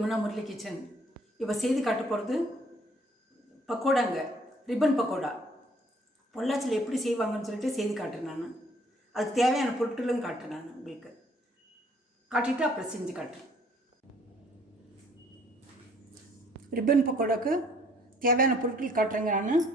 Yamuna Murali kitchen. இப்போ செய்து காட்ட போகிறது பக்கோடாங்க, ரிப்பன் பக்கோடா. பொள்ளாச்சியில் எப்படி செய்வாங்கன்னு சொல்லிட்டு செய்து காட்டுறேன் நான். அதுக்கு தேவையான பொருட்களும் காட்டுறேன் நான் உங்களுக்கு. காட்டிட்டு அப்புறம் செஞ்சு காட்டுறேன். ரிப்பன் பக்கோடாவுக்கு தேவையான பொருட்கள் காட்டுறேங்க நான்.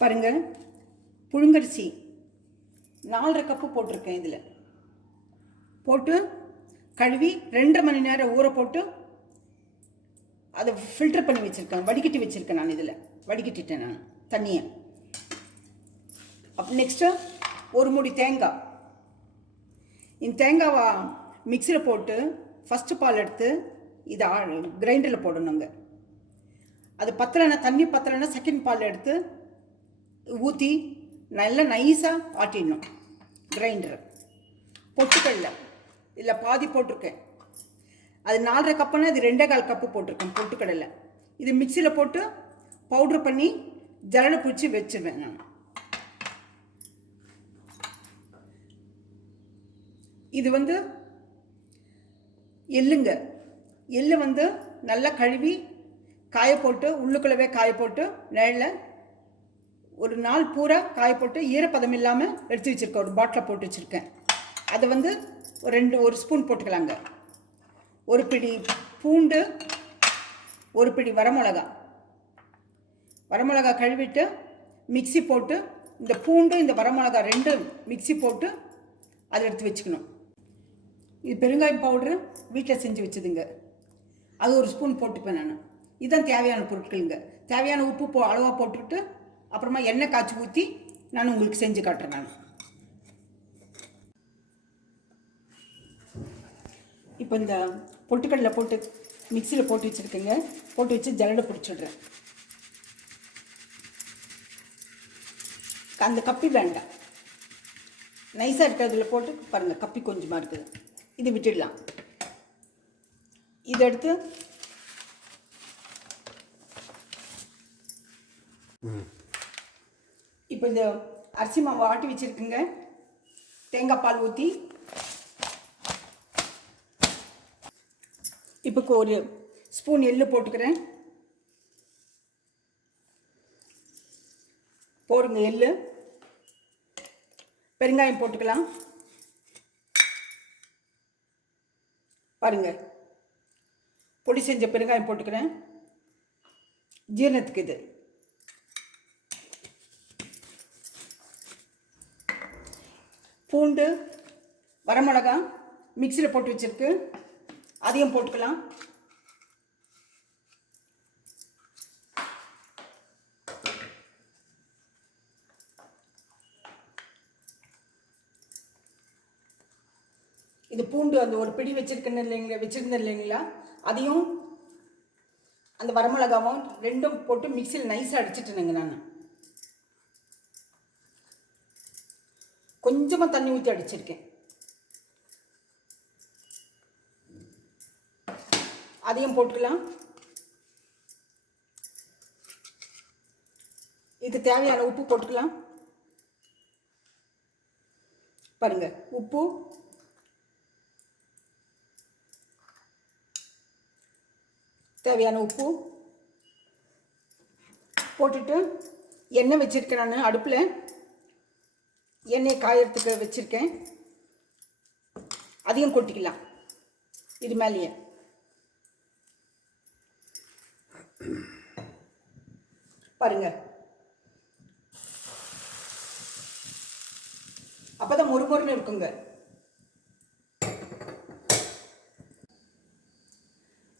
பாருங்கள், புழுங்கரிசி 4.5 கப்பு போட்டிருக்கேன். இதில் போட்டு கழுவி 2.5 மணி நேரம் ஊற போட்டு அதை ஃபில்டர் பண்ணி வச்சுருக்கேன், வடிகட்டி வச்சுருக்கேன். நான் இதில் வடிகட்டிட்டேன் நான் தண்ணியை. அப்போ நெக்ஸ்ட்டு ஒரு மூடி தேங்காய். இந்த தேங்காவை மிக்சியில் போட்டு ஃபஸ்ட்டு பால் எடுத்து இதை கிரைண்டரில் போடணுங்க. அது பத்தலைன்னா, தண்ணி பத்தலைன்னா செகண்ட் பால் எடுத்து ஊற்றி நல்லா நைஸாக ஆட்டிடணும். கிரைண்டர் பொட்டுக்கடல இதில் பாதி போட்டிருக்கேன். அது 4.5 கப்புன்னா இது 2.25 கப்பு போட்டிருக்கேன் பொட்டுக்கடலை. இது மிக்சியில் போட்டு பவுட்ரு பண்ணி ஜரடை பிடிச்சி வச்சுருவேன் நான். இது வந்து எள்ளுங்க. எள்ளு நல்லா கழுவி காய போட்டு, உள்ளுக்குள்ளவே காய போட்டு நிழலில் ஒரு நாள் பூரா காய போட்டு ஈரப்பதம் இல்லாமல் எடுத்து வச்சுருக்கேன். ஒரு பாட்டில் போட்டு வச்சுருக்கேன். அதை ஒரு ஸ்பூன் போட்டுக்கலாங்க. ஒரு பிடி பூண்டு, ஒரு பிடி வரமிளகா கழுவிட்டு மிக்சி போட்டு, இந்த பூண்டு இந்த வரமிளகா 2 மிக்சி போட்டு அதை எடுத்து வச்சுக்கணும். இது பெருங்காயம் பவுட்ரு வீட்டில் செஞ்சு வச்சுதுங்க, அது ஒரு ஸ்பூன் போட்டுப்பேன் நான். இதுதான் தேவையான பொருட்களுங்க. தேவையான உப்பு அளவாக போட்டுட்டு அப்புறமா எண்ணெய் காய்ச்சி ஊற்றி நான் உங்களுக்கு செஞ்சு காட்டுறேன். நான் இப்போ இந்த பொட்டுக்கடலை போட்டு மிக்சியில் போட்டு வச்சுருக்கேங்க. போட்டு வச்சு ஜல்லடை பிடிச்சிடுறேன். அந்த கப்பி வேண்டாம், நைஸாக இருக்கிறதுல போட்டு பாருங்கள். கப்பி கொஞ்சமாக இருக்குது, இது விட்டுடலாம். இதை எடுத்து இப்போ இந்த அரிசி மாவு ஆட்டி வச்சுருக்குங்க. தேங்காய் பால் ஊற்றி இப்போ ஒரு ஸ்பூன் எள்ளு போட்டுக்கிறேன். போடுங்க எள்ளு. பெருங்காயம் போட்டுக்கலாம். பாருங்கள், பொடி செஞ்ச பெருங்காயம் போட்டுக்கிறேன், ஜீரணத்துக்கு. இது பூண்டு வரமிளகா மிக்சியில் போட்டு வச்சுருக்கு, அதையும் போட்டுக்கலாம். இது பூண்டு அந்த ஒரு பிடி வச்சிருந்தேன் இல்லைங்களா, அதையும் அந்த வரமிளகாவும் 2 போட்டு மிக்சியில் நைஸாக அடிச்சிட்டேனுங்க நான். கொஞ்சமாக தண்ணி ஊற்றி அடிச்சிருக்கேன். அதையும் போட்டுக்கலாம். இது தேவையான உப்பு போட்டுக்கலாம். பாருங்க, உப்பு தேவையான உப்பு போட்டுட்டு எண்ணெய் வச்சிருக்கேன் நான் அடுப்பில். எண்ணெய் காயறதுக்கு வச்சுருக்கேன், அதையும் கொட்டிக்கலாம் இது மேலேயே. பாருங்க, அப்பதான் மொறுமொறுன்னு இருக்குங்க.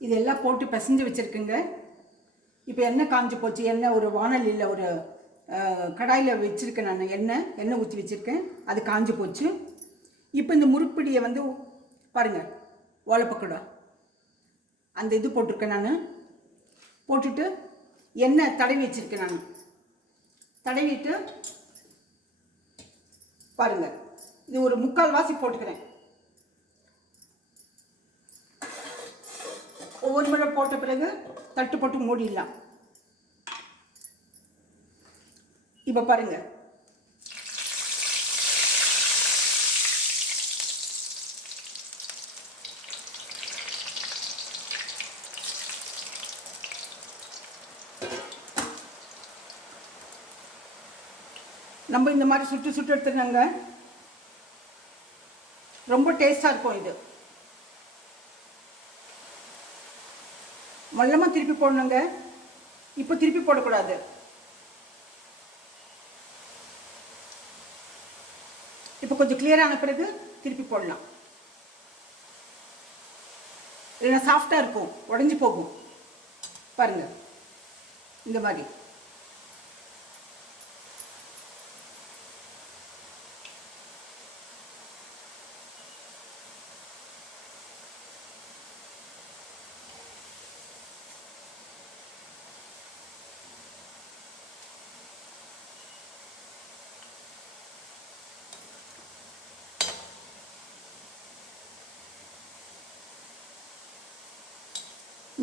இதெல்லாம் போட்டு பிசைஞ்சு வச்சுருக்குங்க. இப்போ எண்ணெய் காஞ்சி போச்சு. எண்ணெய் ஒரு வானலியில் ஒரு கடாயில் வச்சுருக்கேன் நான். எண்ணெய் ஊற்றி வச்சுருக்கேன், அது காஞ்சி போச்சு. இப்போ இந்த முறுப்பிடியை பாருங்கள், ஓலைப்பக்கோடா அந்த இது போட்டிருக்கேன் நான். போட்டுட்டு எண்ணெய் தடவி வச்சுருக்கேன் நான். தடவிட்டு பாருங்கள், இது ஒரு 3/4 வாசி போட்டுக்கிறேன். ஒவ்வொரு முறை போட்ட பிறகு தட்டு போட்டு மூடிடலாம். இப்போ பாருங்க, நம்ம இந்த மாதிரி சுட்டு சுட்டு எடுத்துனாங்க, ரொம்ப டேஸ்ட்டாக இருக்கும். இது மொல்லமாக திருப்பி போடணுங்க. இப்போ திருப்பி போடக்கூடாது. இப்போ கொஞ்சம் கிளியரான பிறகு திருப்பி போடலாம். இல்லைன்னா சாஃப்டாக இருக்கும், உடஞ்சி போகும். பாருங்கள், இந்த மாதிரி.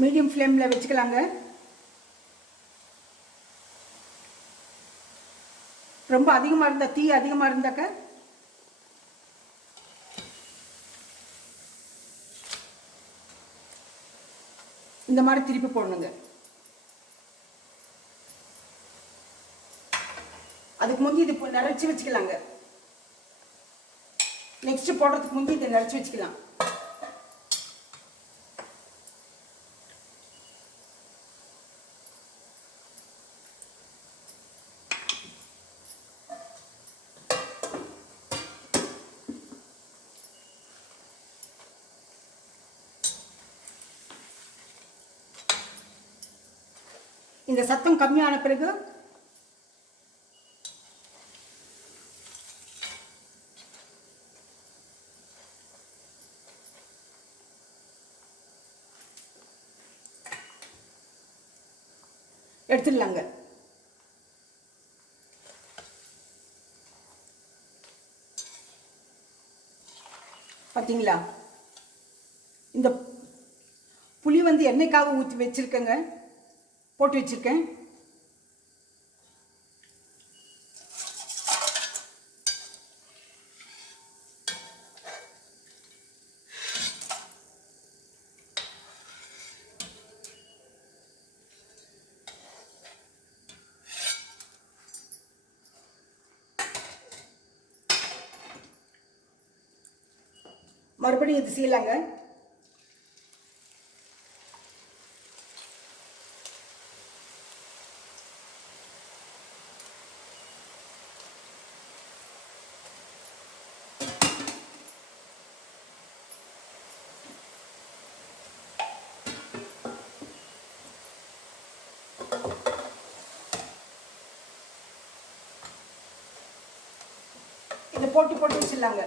மீடியம் ஃப்ளேமில் வச்சுக்கலாங்க. ரொம்ப அதிகமாக இருந்தால், தீ அதிகமாக இருந்தாக்க இந்த மாதிரி திருப்பி போடணுங்க. அதுக்கு முந்தி இது நிறச்சி வச்சுக்கலாங்க. நெக்ஸ்ட் போடுறதுக்கு முந்தி இதை நிறச்சி வச்சுக்கலாம். இந்த சத்தம் கம்மியான பிறகு எடுத்துடலாங்க. பார்த்தீங்களா, இந்த புளி வந்து எண்ணெய்க்காக ஊற்றி வச்சுருக்கேங்க, போட்டு வச்சுருக்கேன். மறுபடியும் இது செய்யலாங்க. இதை போட்டு போட்டு வச்சிடலாங்க.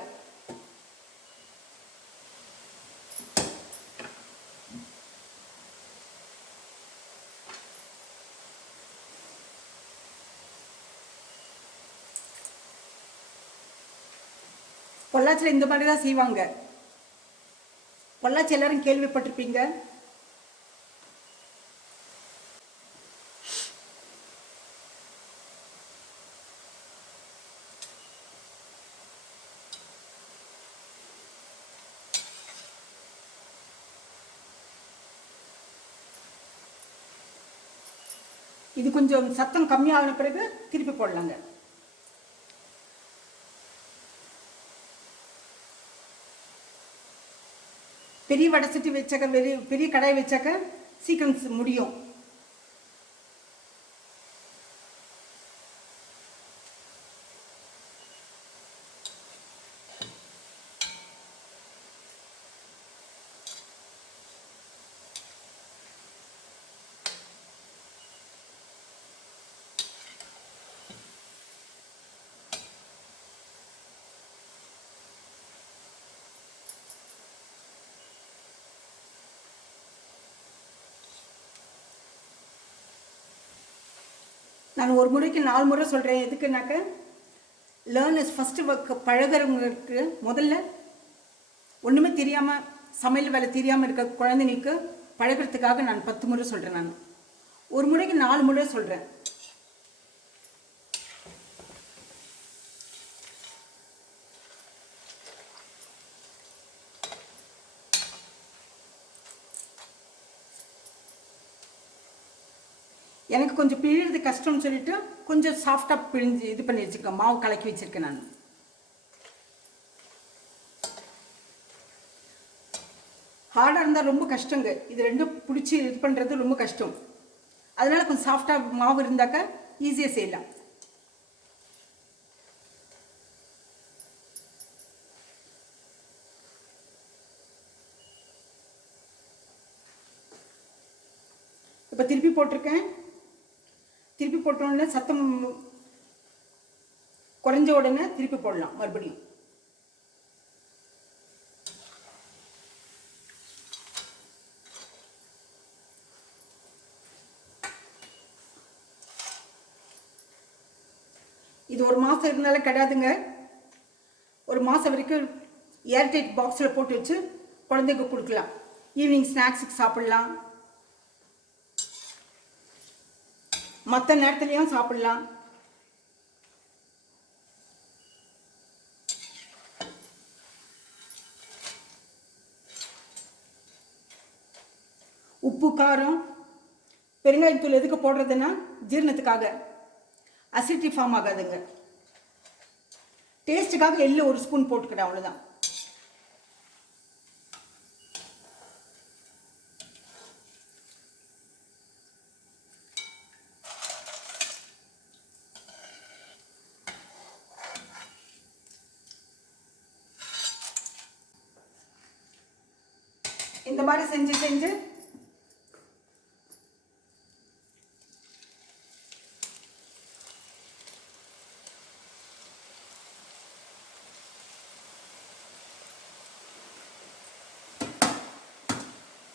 பொள்ளாச்சியில் இந்த மாதிரி தான் செய்வாங்க. பொள்ளாச்சி எல்லாரும் கேள்விப்பட்டிருப்பீங்க. இது கொஞ்சம் சத்தம் கம்மியாகின பிறகு திருப்பி போடலாங்க. பெரிய வடை சட்டி வச்சாக்க, பெரிய கடாய் வச்சாக்க சீக்கிரம் முடியும். நான் ஒரு முறைக்கு 4 முறை சொல்கிறேன். எதுக்குனாக்க, லேர்னர்ஸ் ஃபஸ்ட்டு ஒர்க் பழகிறவங்களுக்கு, முதல்ல ஒன்றுமே தெரியாமல், சமையல் வேலை தெரியாமல் இருக்க குழந்தைங்களுக்கு பழகிறதுக்காக நான் 10 முறை சொல்கிறேன். நான் ஒரு முறைக்கு 4 முறை சொல்கிறேன். எனக்கு கொஞ்சம் பிழிறது கஷ்டம்னு சொல்லிட்டு கொஞ்சம் சாஃப்டாக பிழிஞ்சு இது பண்ணி வச்சுருக்கேன், மாவு கலக்கி வச்சுருக்கேன் நான். ஹார்டாக இருந்தால் ரொம்ப கஷ்டங்க, இது ரெண்டும் பிடிச்சி இது பண்ணுறது ரொம்ப கஷ்டம். அதனால் கொஞ்சம் சாஃப்டாக மாவு இருந்தாக்கா ஈஸியாக செய்யலாம். இப்போ திருப்பி போட்டிருக்கேன். திருப்பி போட்டோடனே சத்தம் குறைஞ்ச உடனே திருப்பி போடலாம் மறுபடியும். இது ஒரு மாதம் இருந்தாலும் கிடையாதுங்க. ஒரு மாதம் வரைக்கும் ஏர்டைட் பாக்ஸில் போட்டு வச்சு குழந்தைக்கு கொடுக்கலாம். ஈவினிங் ஸ்நாக்ஸுக்கு சாப்பிட்லாம், மற்ற நேரத்துலையும் சாப்பிட்லாம். உப்பு, காரம், பெருங்காயத்தூள் எதுக்கு போடுறதுன்னா ஜீரணத்துக்காக, அசிடிட்டி ஃபார்ம் ஆகாதுங்க. டேஸ்ட்டுக்காக எள்ளு ஒரு ஸ்பூன் போட்டுக்கிறேன், அவ்வளோதான். இந்த மாதிரி செஞ்சு செஞ்சு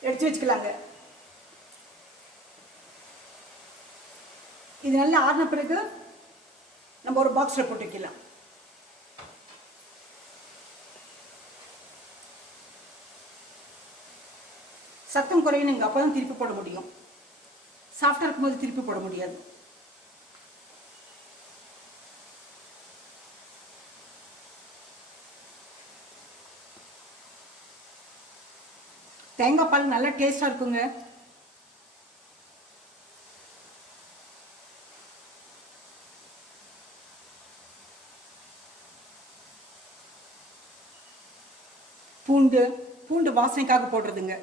எடுத்து வச்சுக்கலாங்க. இது நல்லா ஆறின பிறகு நம்ம ஒரு பாக்ஸில் போட்டு வைக்கலாம். சத்தம் குறையணுங்க, அப்போ தான் திருப்பி போட முடியும். சாஃப்டாக இருக்கும்போது திருப்பி போட முடியாது. தேங்காய் பால் நல்லா டேஸ்டாக இருக்குங்க. பூண்டு பூண்டு வாசனைக்காக போடுறதுங்க.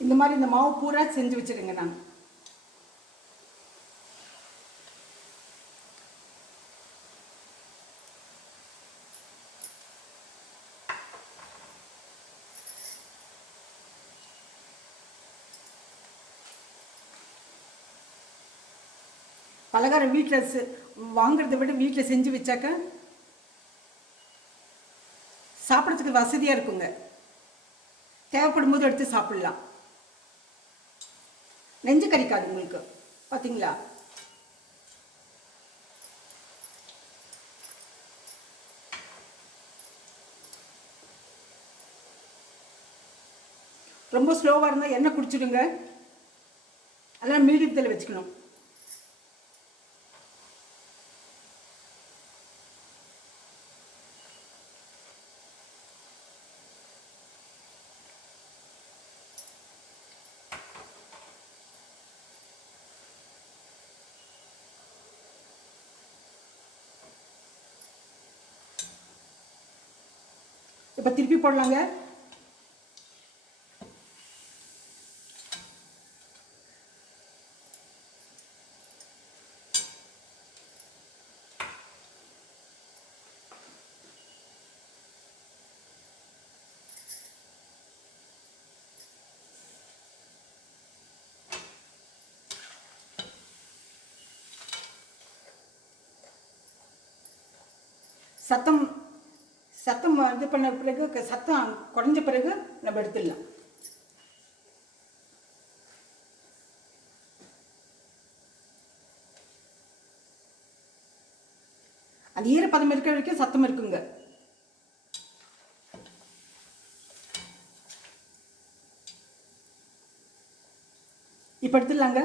இந்த மாதிரி இந்த மாவு பூரா செஞ்சு வச்சிருங்க. நான் பலகாரம் வீட்டில் வாங்குறத விட வீட்டில் செஞ்சு வச்சாக்க சாப்பிட்றதுக்கு வசதியாக இருக்குங்க. தேவைப்படும் போது எடுத்து சாப்பிடலாம். நெஞ்சு கறிக்காது உங்களுக்கு, பார்த்தீங்களா? ரொம்ப ஸ்லோவாக இருந்தால் எண்ணெய் குடிச்சிடுங்க. அதெல்லாம் மீடியத்தில் வச்சுக்கணும். இப்போ திருப்பி போடலாங்க. சத்தம் சத்தம் இது பண்ண பிறகு, சத்தம் குறைஞ்ச பிறகு நம்ம எடுத்துடலாம். அது ஈரப்பதம் இருக்கிற வரைக்கும் சத்தம் இருக்குங்க. இப்போ எடுத்துடலாங்க.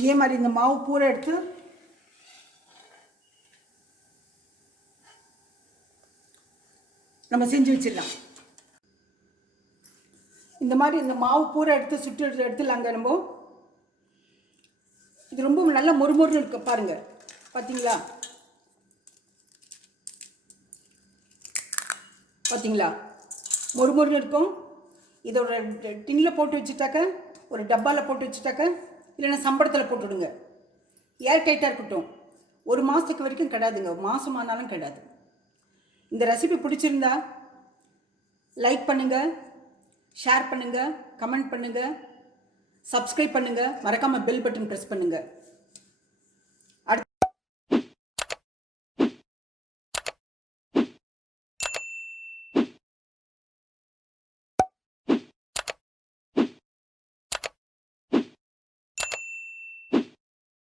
இதே மாதிரி இந்த மாவு பூரா எடுத்து நம்ம செஞ்சு வச்சிடலாம். இந்த மாதிரி இந்த மாவு பூரா எடுத்து சுட்டு எடுத்துடலாங்க. நம்ம இது ரொம்ப நல்ல மொறுமொறு இருக்கு பாருங்க. பார்த்தீங்களா பார்த்தீங்களா மொறுமொறு இருக்கும். இதோட டின்னில் போட்டு வச்சுட்டாக்க, ஒரு டப்பாவில் போட்டு வச்சுட்டாக்க, இல்லைன்னா சம்பளத்தில் போட்டுவிடுங்க. ஏர் டைட்டாக இருக்கட்டும். ஒரு மாதத்துக்கு வரைக்கும் கிடையாதுங்க. மாதம் ஆனாலும் கிடையாது. இந்த ரெசிபி பிடிச்சிருந்தா லைக் பண்ணுங்கள், ஷேர் பண்ணுங்கள், கமெண்ட் பண்ணுங்கள், சப்ஸ்கிரைப் பண்ணுங்கள், மறக்காமல் பெல் பட்டன் ப்ரெஸ் பண்ணுங்கள்.